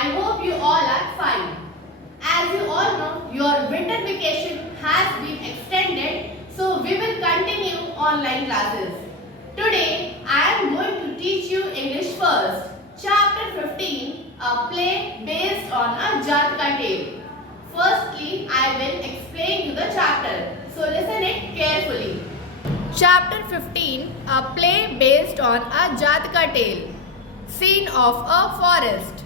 I hope you all are fine. As you all know, your winter vacation has been extended, so we will continue online classes. Today, I am going to teach you English first. Chapter 15, a play based on a Jataka tale. Firstly, I will explain you the chapter, so listen it carefully. Chapter 15, a play based on a Jataka tale. Scene of a forest.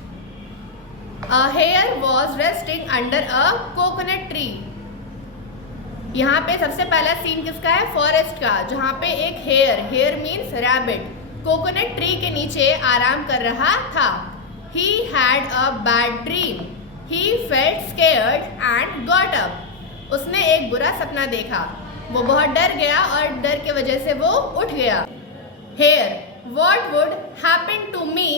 A hare was resting under a coconut tree. यहाँ पे सबसे पहला scene किसका है? Forest का, जहाँ पे एक hare means rabbit coconut tree के नीचे आराम कर रहा था. He had a bad dream. He felt scared and got up. उसने एक बुरा सपना देखा. वो बहुत डर गया और डर के वजह से वो उठ गया. Hare, what would happen to me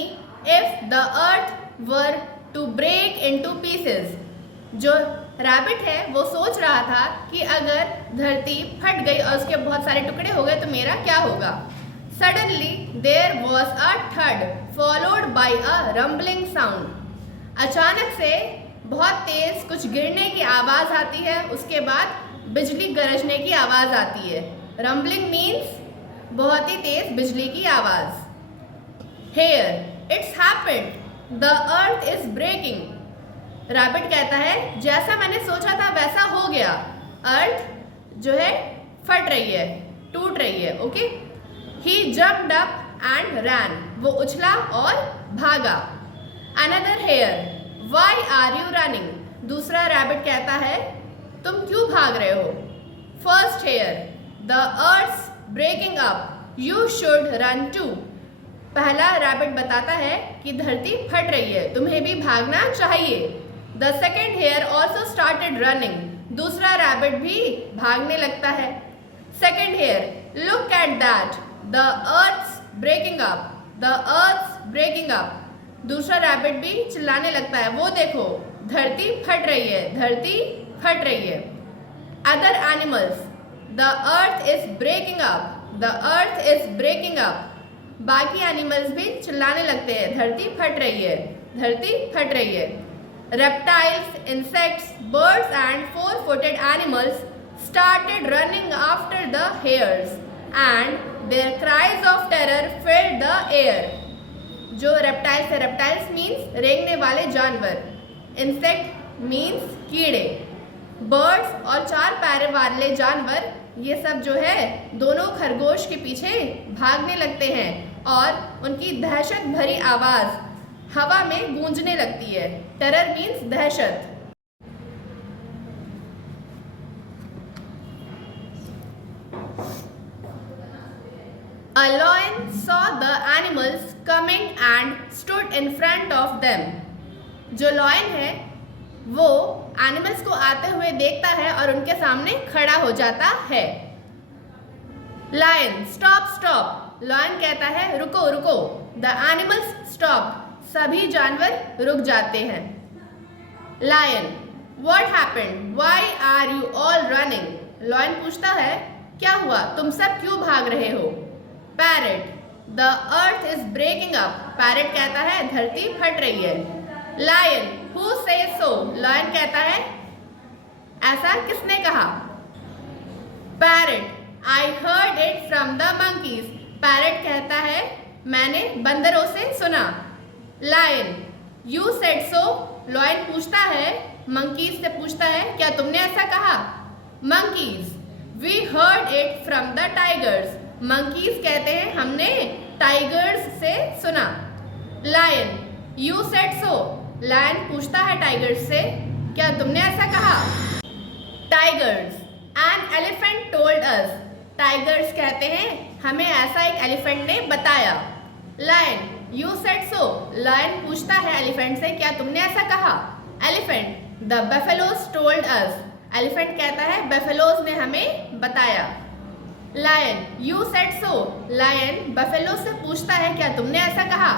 if the earth were to break into pieces? जो रैबिट है वो सोच रहा था कि अगर धरती फट गई और उसके बहुत सारे टुकड़े हो गए तो मेरा क्या होगा. Suddenly there was a thud followed by a rumbling sound. अचानक से बहुत तेज कुछ गिरने की आवाज आती है, उसके बाद बिजली गरजने की आवाज आती है. रंबलिंग मीन्स बहुत ही तेज बिजली की आवाज. Here, it's happened. The earth is breaking. Rabbit कहता है जैसा मैंने सोचा था वैसा हो गया. अर्थ जो है फट रही है, टूट रही है. Okay. He jumped up and ran. वो उछला और भागा. Another hare. Why are you running? दूसरा रैबिट कहता है तुम क्यों भाग रहे हो. First hare. The earth's breaking up. You should run too. पहला रैबिट बताता है कि धरती फट रही है, तुम्हें भी भागना चाहिए. The second hare also started running. दूसरा रैबिट भी भागने लगता है. Second hare. Look at that. The earth's breaking up. The earth's breaking up. दूसरा रैबिट भी चिल्लाने लगता है, वो देखो धरती फट रही है, धरती फट रही है. Other animals. The earth is breaking up. The earth is breaking up. बाकी एनिमल्स भी चिल्लाने लगते हैं, धरती फट रही है, धरती फट रही है. Reptiles, insects, birds and four-footed animals started running after the hares and their cries of terror filled the air. जो रेप्टाइल्स है, रेप्टाइल्स मीन्स रेंगने वाले जानवर, इंसेक्ट मीन्स कीड़े, बर्ड्स और चार पैर वाले जानवर, ये सब जो है दोनों खरगोश के पीछे भागने लगते हैं और उनकी दहशत भरी आवाज हवा में गूंजने लगती है. टेरर मीन्स दहशत. A lion saw the animals coming and stood in front of them. जो लॉयन है वो एनिमल्स को आते हुए देखता है और उनके सामने खड़ा हो जाता है. Lion, stop stop. लॉयन कहता है रुको रुको. The animals stop. सभी जानवर रुक जाते हैं. Lion, what happened? Why are you all running? Lion पूछता है क्या हुआ, तुम सब क्यों भाग रहे हो. Parrot, the earth is breaking up. Parrot कहता है धरती फट रही है. Lion, who says so? Lion कहता है ऐसा किसने कहा. Parrot, I heard it from the monkeys. Parrot कहता है मैंने बंदरों से सुना. Lion, you said so. Lion पूछता है मंकीज से पूछता है क्या तुमने ऐसा कहा. Monkeys, we heard it from the tigers. Monkeys कहते हैं हमने टाइगर्स से सुना. Lion, you said so. Lion पूछता है टाइगर्स से क्या तुमने ऐसा कहा. Tigers, an elephant told us. Tigers कहते हैं हमें ऐसा एक एलिफेंट ने बताया. लायन, यू सेड सो. लायन पूछता है एलिफेंट से क्या तुमने ऐसा कहा. Elephant, the buffaloes told us. Elephant कहता है बफेलोज ने हमें बताया. लायन, you said so. Lion buffaloes से पूछता है क्या तुमने ऐसा कहा.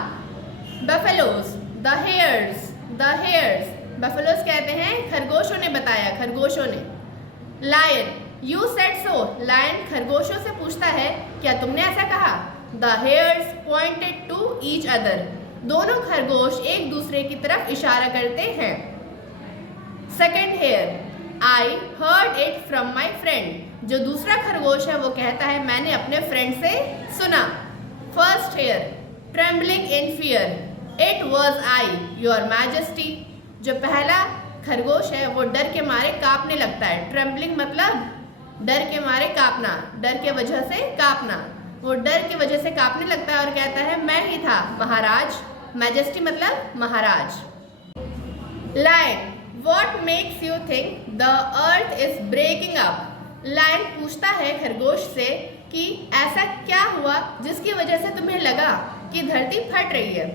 Buffaloes, the hares. The hares, buffaloes कहते हैं खरगोशों ने बताया, खरगोशों ने. Lion, you said so. Lion खरगोशों से पूछता है क्या तुमने ऐसा कहा. The hares pointed to each other. दोनों खरगोश एक दूसरे की तरफ इशारा करते हैं। Second hare, I heard it from my friend. जो दूसरा खरगोश है वो कहता है मैंने अपने फ्रेंड से सुना। First hare, trembling in fear, it was I your majesty. जो पहला खरगोश है वो डर के मारे कांपने लगता है। ट्रेम्बलिंग मतलब डर के मारे कांपना, डर के वजह से कांपना। वो डर की वजह से कांपने लगता है और कहता है मैं ही था महाराज। मैजेस्टी मतलब महाराज। Lion, what makes you think the earth is breaking up. Lion पूछता है खरगोश से कि ऐसा क्या हुआ जिसकी वजह से तुम्हें लगा कि धरती फट रही है।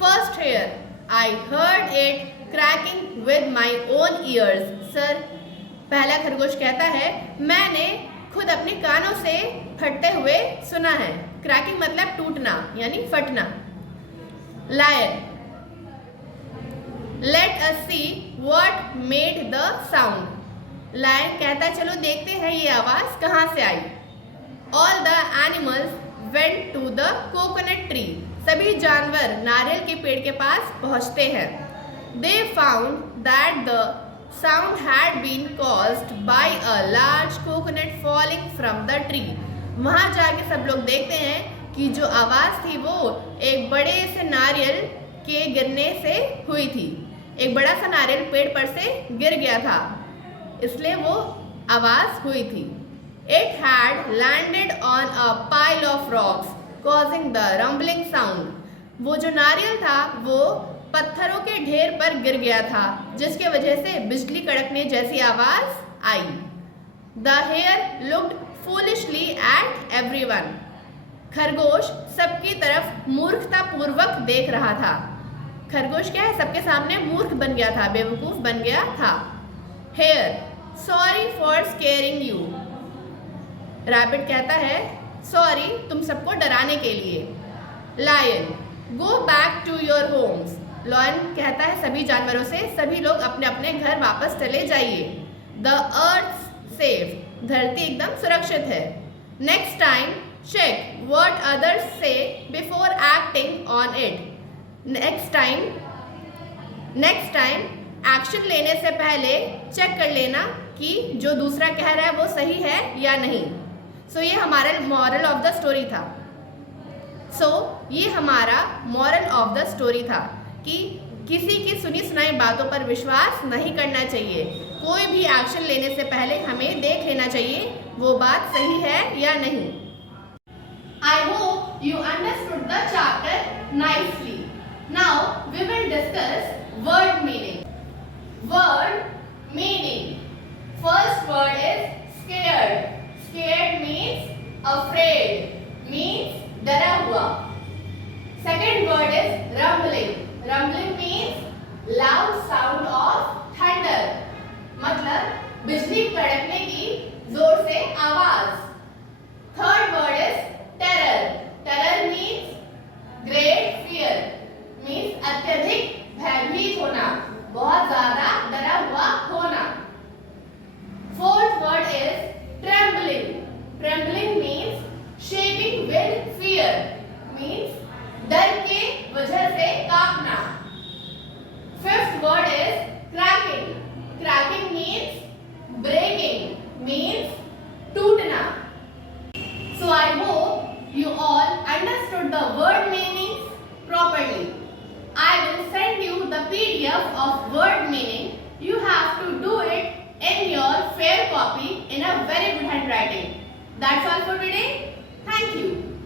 First hare, I heard it cracking with my own ears. Sir, पहला खरगोश कहता है मैंने खुद अपने कानों से फटते हुए सुना है। क्रैकिंग मतलब टूटना यानी फटना। Lion, let us see what made the sound. Lion कहता है चलो देखते हैं ये आवाज कहाँ से आई। All the animals went to the coconut tree. सभी जानवर नारियल के पेड़ के पास पहुंचते हैं। They found that the sound had been caused by a large coconut falling from the tree. वहाँ जाके सब लोग देखते हैं कि जो आवाज़ थी वो एक बड़े से नारियल के गिरने से हुई थी। एक बड़ा सा नारियल पेड़ पर से गिर गया था, इसलिए वो आवाज़ हुई थी। It had landed on a pile of rocks, causing the rumbling sound. वो जो नारियल था वो पत्थरों के ढेर पर गिर गया था, जिसके वजह से बिजली कड़कने जैसी आवाज आई। The hare looked foolishly at everyone. खरगोश सबकी तरफ मूर्खता पूर्वक देख रहा था। खरगोश क्या है, सबके सामने मूर्ख बन गया था, बेवकूफ बन गया था। Hare, sorry for scaring you. Rabbit कहता है सॉरी तुम सबको डराने के लिए। Lion, go back to your homes. Lion कहता है सभी जानवरों से सभी लोग अपने अपने घर वापस चले जाइए। द अर्थ सेफ, धरती एकदम सुरक्षित है। Next time check what others say before acting on it. Next time action लेने से पहले चेक कर लेना कि जो दूसरा कह रहा है वो सही है या नहीं। ये हमारा मॉरल ऑफ द स्टोरी था। ये हमारा मॉरल ऑफ द स्टोरी था कि किसी की सुनी सुनाई बातों पर विश्वास नहीं करना चाहिए। कोई भी एक्शन लेने से पहले हमें देख लेना चाहिए वो बात सही है या नहीं। I hope you understood the chapter nicely. Now we will discuss word meaning. Word meaning. First word is scared. Scared means afraid, means डरा हुआ. Second word is rumbling. Rumbling means loud sound of thunder. मतलब बिजली कड़कने की जोर से आवाज. Third word is terror. Terror means great fear. Means अत्यधिक भयभीत होना, बहुत ज्यादा डरा हुआ होना. Fourth word is trembling. Trembling means shaking with fear. Means डर के वजह से कांपना. Fifth word is cracking. Cracking means breaking. Means टूटना. So I hope you all understood the word meanings properly. I will send you the PDF of word meaning. You have to do it in your fair copy in a very good handwriting. That's all for today. Thank you.